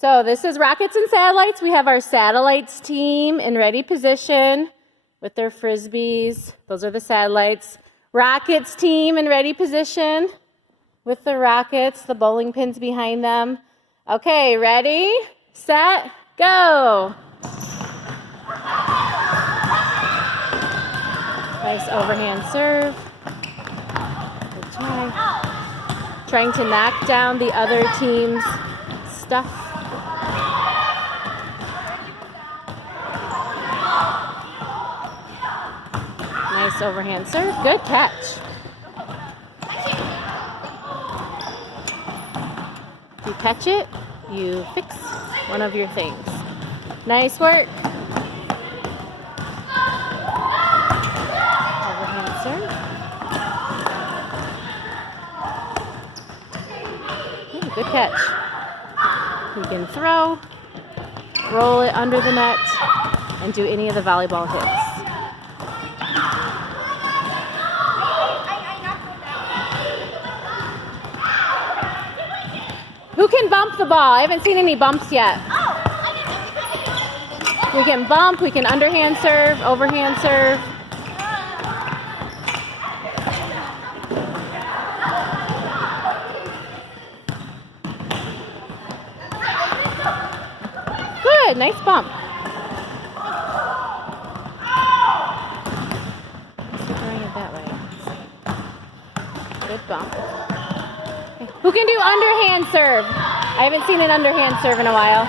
So this is Rockets and Satellites. We have our Satellites team in ready position with their frisbees. Those are the Satellites. Rockets team in ready position with the rockets, the bowling pins behind them. Okay, ready, set, go. Nice overhand serve. Good try. Trying to knock down the other team's stuff. Nice overhand serve. Good catch. If you catch it, you fix one of your things. Nice work. Overhand serve. Ooh, good catch. You can throw, roll it under the net, and do any of the volleyball hits. Who can bump the ball? I haven't seen any bumps yet. We can bump, we can underhand serve, overhand serve. Good, nice bump. Throwing it that way. Good bump. Who can do underhand serve? I haven't seen an underhand serve in a while.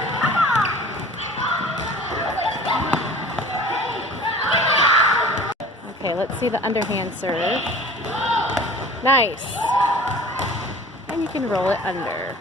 Okay, let's see the underhand serve. Nice. And you can roll it under.